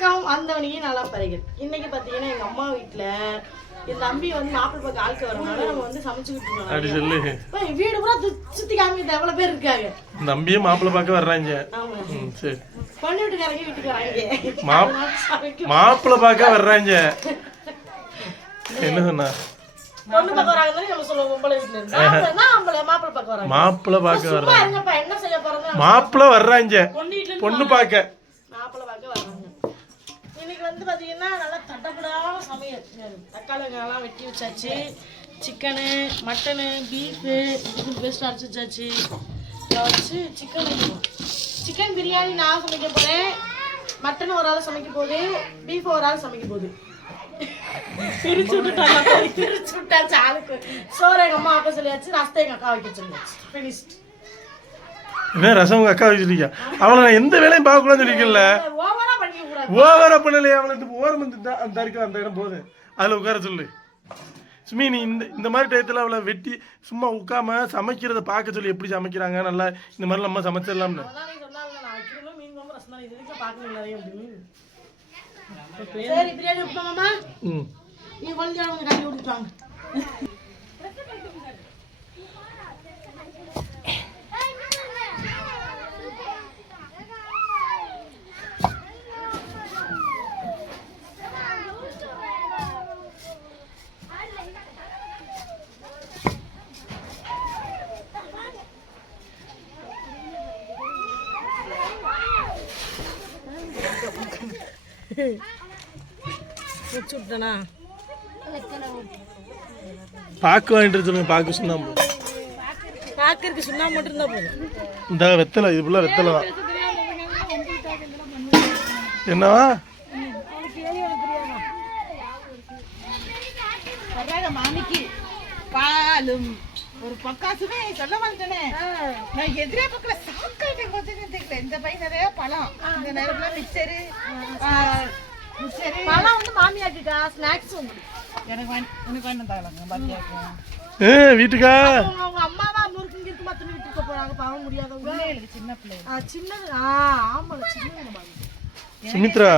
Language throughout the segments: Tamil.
வணக்கம் வந்தவனையும் நல்லா பறிகள். இன்னைக்கு பார்த்தீங்கன்னா எங்கள் அம்மா வீட்டில் என் தம்பி வந்து மாப்பிள்ளை பார்க்க ஆளுக்கு வரனால நம்ம வந்து சமைச்சுக்கிட்டு இருக்கோம். அப்படி சொல்லு. வீடு பூரா சுற்றி காமிக்கிட்டு எவ்வளோ பேர் இருக்காங்க. தம்பியும் மாப்பிள்ளை பார்க்க வர்றாங்க. சரி, பொண்ணு வீட்டுக்காரங்க வீட்டுக்கு வராங்க. மாப்பிள்ளை பார்க்க வர்றாங்க. என்ன சொன்னா? பொண்ணு பார்க்க வராங்கன்னு நம்ம சொல்லுவோம். பொம்பளை வீட்டுல இருந்தா மாப்பிள்ளை பார்க்க வராங்க. மாப்பிள்ளை பார்க்க வர்றாங்க. என்ன செய்ய போறோம்? மாப்பிள்ளை வர்றாங்க. பொண்ணு பார்க்க மாப்பிள்ளை பார்க்க வர்றாங்க. இன்னைக்கு வந்து பார்த்தீங்கன்னா நல்லா தட்டப்படாத சமையல். தக்காளி வெங்காயம்லாம் வெட்டி வச்சாச்சு. சிக்கனு, மட்டனு, பீஃபு இதுக்கு பேஸ்ட் அரைச்சி வச்சாச்சு. இதை வச்சு சிக்கன் பிரியாணி நான் சமைக்க போகிறேன். மட்டன் ஒரு ஆள் சமைக்க போகுது, பீஃப் ஒரு ஆள் சமைக்க போகுது. பிரிச்சு விட்டாச்சு ஆளுக்கு. சோறு எங்கள் அம்மா அப்பா சொல்லியாச்சு, ரசத்தை எங்கள் அக்கா வைக்க சொல்லியாச்சு. ஃபினிஷ்ட். என்ன ரசம் உங்க அக்கா வச்சிருக்கா? அவளை நான் எந்த வேலையும் பார்க்கக்கூடாதுன்னு சொல்லிக்கல. ஓவரா பண்ணலையே. அவளுக்கு ஓரம் அந்த இருக்கு, அந்த இடம் போகுது, அதில் உட்கார சொல்லு. சுமி, நீ இந்த மாதிரி டயத்தில் அவளை வெட்டி சும்மா உட்காம சமைக்கிறத பார்க்க சொல்லி எப்படி சமைக்கிறாங்க நல்லா. இந்த மாதிரி நம்ம சமைச்சிடலாம்னு. சரி, பிரியாணி விட்டுமாமா. நீ கொஞ்சம் கட்டி விட்டுட்டாங்க. பாக்கு வாங்கிட்டு சொல்லுங்க. பாக்கு சுண்ணாம்பு. பாக்கு சுண்ணாம்பு மட்டும் இருந்தா போதும். இந்த வெத்தலை, இது ஃபுல்லாக வெத்தலை தான். என்னவா மாமிக்கு பாலும் ஒரு பக்காசுமே சொல்ல மாட்டேனே. நான் எதிரே பக்கல சாப்பிட்டேன். கொஞ்சம் தெரியல. இந்த பை நிறைய பழம், இந்த நேரத்துல மிக்சரு பழம் வந்து மாமியாக்குக்கா. ஸ்நாக்ஸ் எனக்கு வேண்டாங்க. பாத்தியாக்கும் வீட்டுக்கா அவங்க அம்மா தான் முறுக்கு இருக்கு மத்தன வீட்டுக்கு போறாங்க. பாவம் முடியாதவங்க. சின்ன பிள்ளை. சின்னது. ஆமா, சின்னது. சுமித்ரா,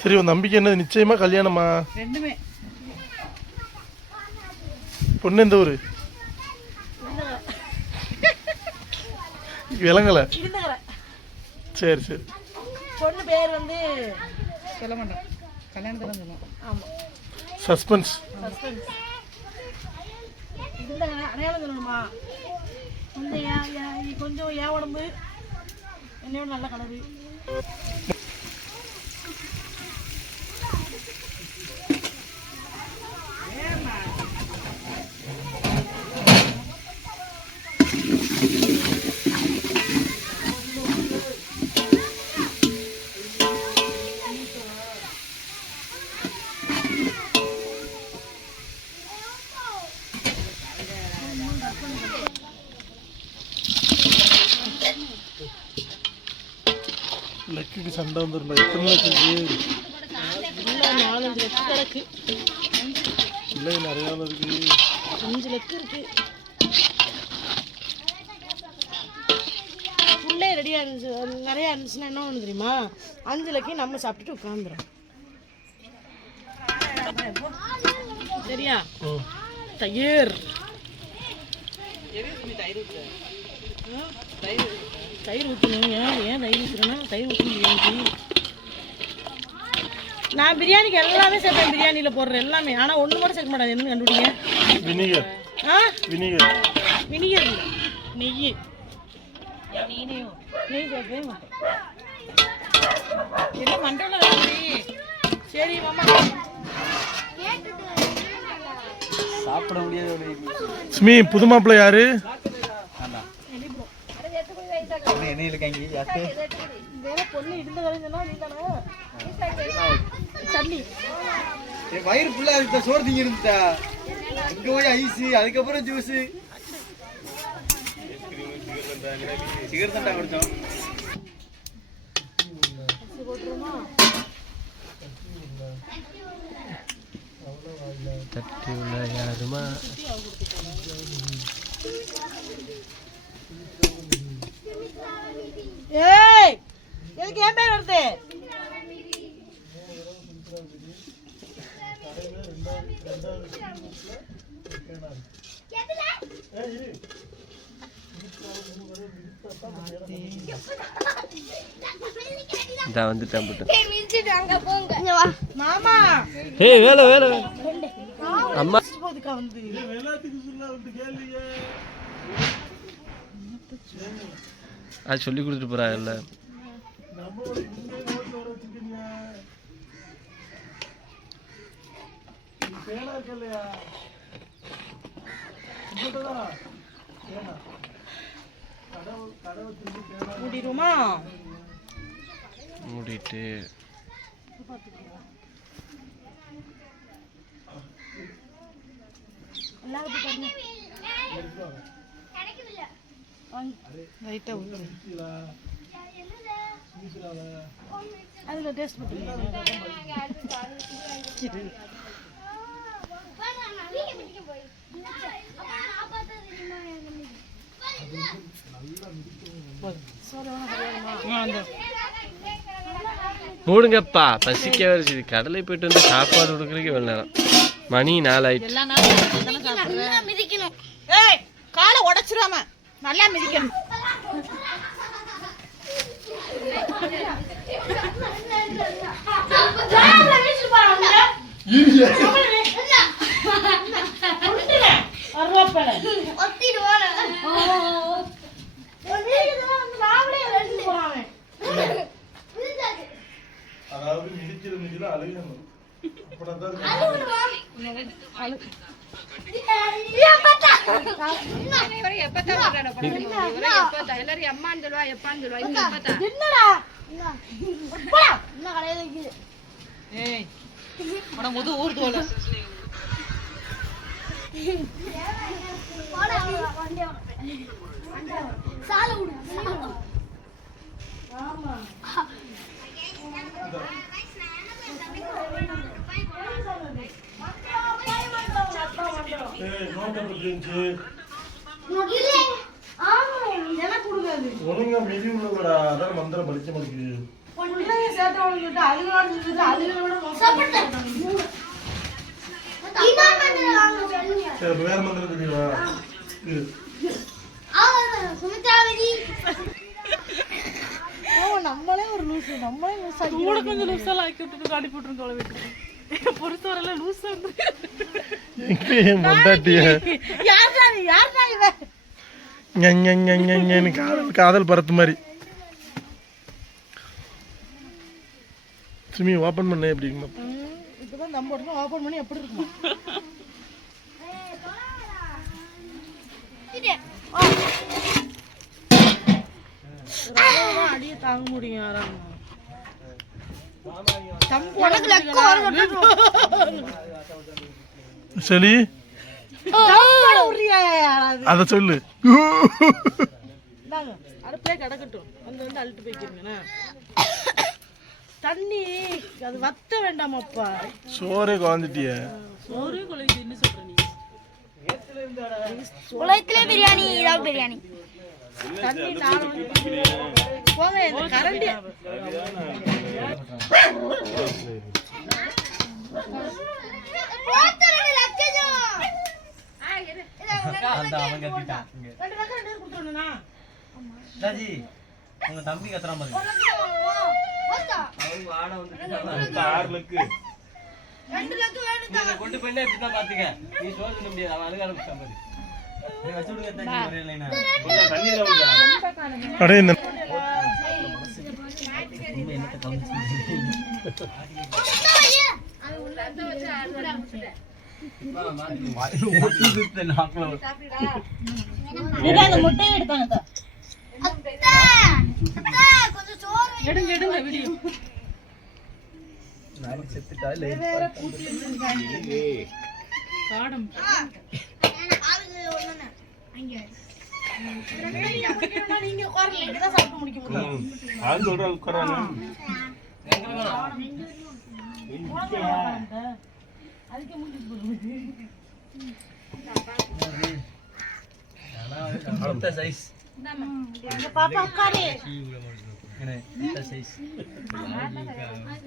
சரி, உன் நம்பிக்கை என்னது? நிச்சயமா கல்யாணமா? ரெண்டுமே. பொண்ணு எந்த ஊரு? விளங்கல. சரி சரி. பொண்ணு பேர் வந்து சொல்ல மாட்டோம். கல்யாணத்துல சொல்லுவோம். ஆமா, சஸ்பென்ஸ். இந்த அடையாளம் சொல்லணுமா? கொஞ்சம் ஏன் உடம்பு என்னையோட நல்ல கலரு. லக்குக்கு சண்டை வந்துருந்தா. எத்தனை லக்கு? 4-5 லக்கு கிடக்கு. இல்லை, நிறையா இருக்கு. 5 லக்கு இருக்கு. ஃபுல்லே ரெடியாக இருந்துச்சு. நிறையா இருந்துச்சுன்னா என்ன ஒன்று தெரியுமா? 5 லக்கையும் நம்ம சாப்பிட்டுட்டு உட்காந்துரும். சரியா? தயிர் தயிர் ஊற்றணும். ஏன் தயிர் ஊற்றுறேன்னா, தயிர் ஊற்ற முடியாது. நான் பிரியாணிக்கு எல்லாமே சேர்ப்பேன். பிரியாணியில் போடுற எல்லாமே. ஆனால் ஒன்று மட்டும் சேர்க்க மாட்டேன். என்னன்னு கண்டுபிடிங்க. வினிகர். வினிகர் இல்லை, நெய். நெய் சேர்க்கவே மாட்டேன். என்ன மண்டலம்? சரி மாமா, சாப்பிட முடியாது. ஸ்மி, புது மாப்பிள்ளை யாரு? வயிறு ஃபுல்லா இருக்க சோறு திங்க இருந்துட்டா. இங்க போய் ஐஸ், அதுக்கப்புறம் ஜூஸ், சிகர் தண்டா குடிச்சோம். தட்டி விளையாடுமா? ஏய், எதுக்கு என் பேர் வருது? இதான் வந்துட்டேன் போட்டு. மாமா ஏய் வேலை வேலை அம்மா போதுக்கா வந்து அது சொல்லி கொடுத்துட்டு போறாங்கல்ல. மூடிடுமா மூடிட்டு லைட்டா ஊத்து அதுல டேஸ்ட் மூடுங்கப்பா, பசிக்க வருது. கடலை போயிட்டு வந்து சாப்பாடு கொடுக்குறதுக்கு இவ்வளோ நேரம். மணி 4 ஆயிடுச்சு. காலை உடைச்சிடாம நல்லா மிதிக்கணும். அதாவது மிதிக்கிற அழுகணும். முது ஊர் தோல ஒழுங்கா மிதி உள்ளடா, அதான் மந்திரம் படிக்க மாட்டேங்குது. சரி, வேற மந்திரம் தெரியுமா? நம்மளே ஒரு லூசு, நம்மளே லூசா கூட கொஞ்சம் லூசெல்லாம் ஆக்கி விட்டு காடி போட்டுருக்கோம் வீட்டுக்கு. பொறுத்தவரையில லூசா காதல் பரத்து மாதிரி. சுமி ஓபன் பண்ண எப்படி இருக்குமா? இப்பதான் நம்ம உடனே ஓபன் பண்ணி எப்படி இருக்குமா? அடிய தாங்க முடியும். சரி அத சொல்லு. அடுப்பே கிடக்கட்டும், வந்து வந்து அழுட்டு போய்க்கிறீங்கண்ணா. தண்ணி அது வத்த வேண்டாமாப்பா. சோறே குழந்துட்டிய. சோறு குழந்தை என்ன சொல்ற நீ? உலகத்திலே பிரியாணி, இதான் பிரியாணி. தண்ணி நான் போங்க இந்த கரண்டி உங்க தம்பி கத்துறான் பாருங்க. கொண்டு போய் இப்படிதான் பாத்துக்க. நீ சோறு தின்ன முடியாது. அவன் அழுக ஆரம்பிச்சான் பாரு. வச்சு விடுங்க தண்ணி வரையில. அடே இந்த முட்டையை எடுத்தாங்க. எடுங்க எடுங்க வீடியோ. காடம் நீங்க உட்காருங்க, இங்கதான் சாப்பிட்டு முடிக்க முடியும். அதுக்கு முடிஞ்சு சைஸ் பாப்பா உட்காரு.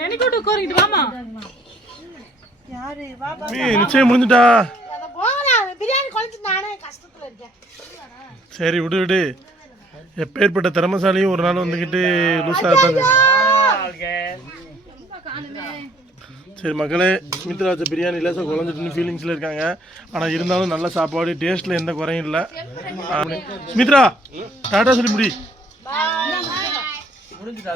நினைக்கோட்டு உட்காரிட்டு வாமா. யாரு பாப்பா? நிச்சயம் முடிஞ்சுட்டா. போகலாம், பிரியாணி குழச்சு நானே கஷ்டத்துல இருக்கேன். சரி விடு விடு. எப்பேற்பட்ட திறமசாலியும் ஒரு நாள் வந்துக்கிட்டு லூஸாக தான். சரி மக்களே, சுமித்ரா வச்ச பிரியாணி லேசாக குழஞ்சிட்டுன்னு ஃபீலிங்ஸில் இருக்காங்க. ஆனால் இருந்தாலும் நல்ல சாப்பாடு, டேஸ்ட்டில் எந்த குறையும் இல்லை. சுமித்ரா டாட்டா சொல்லி முடி. முடிஞ்சுட்டா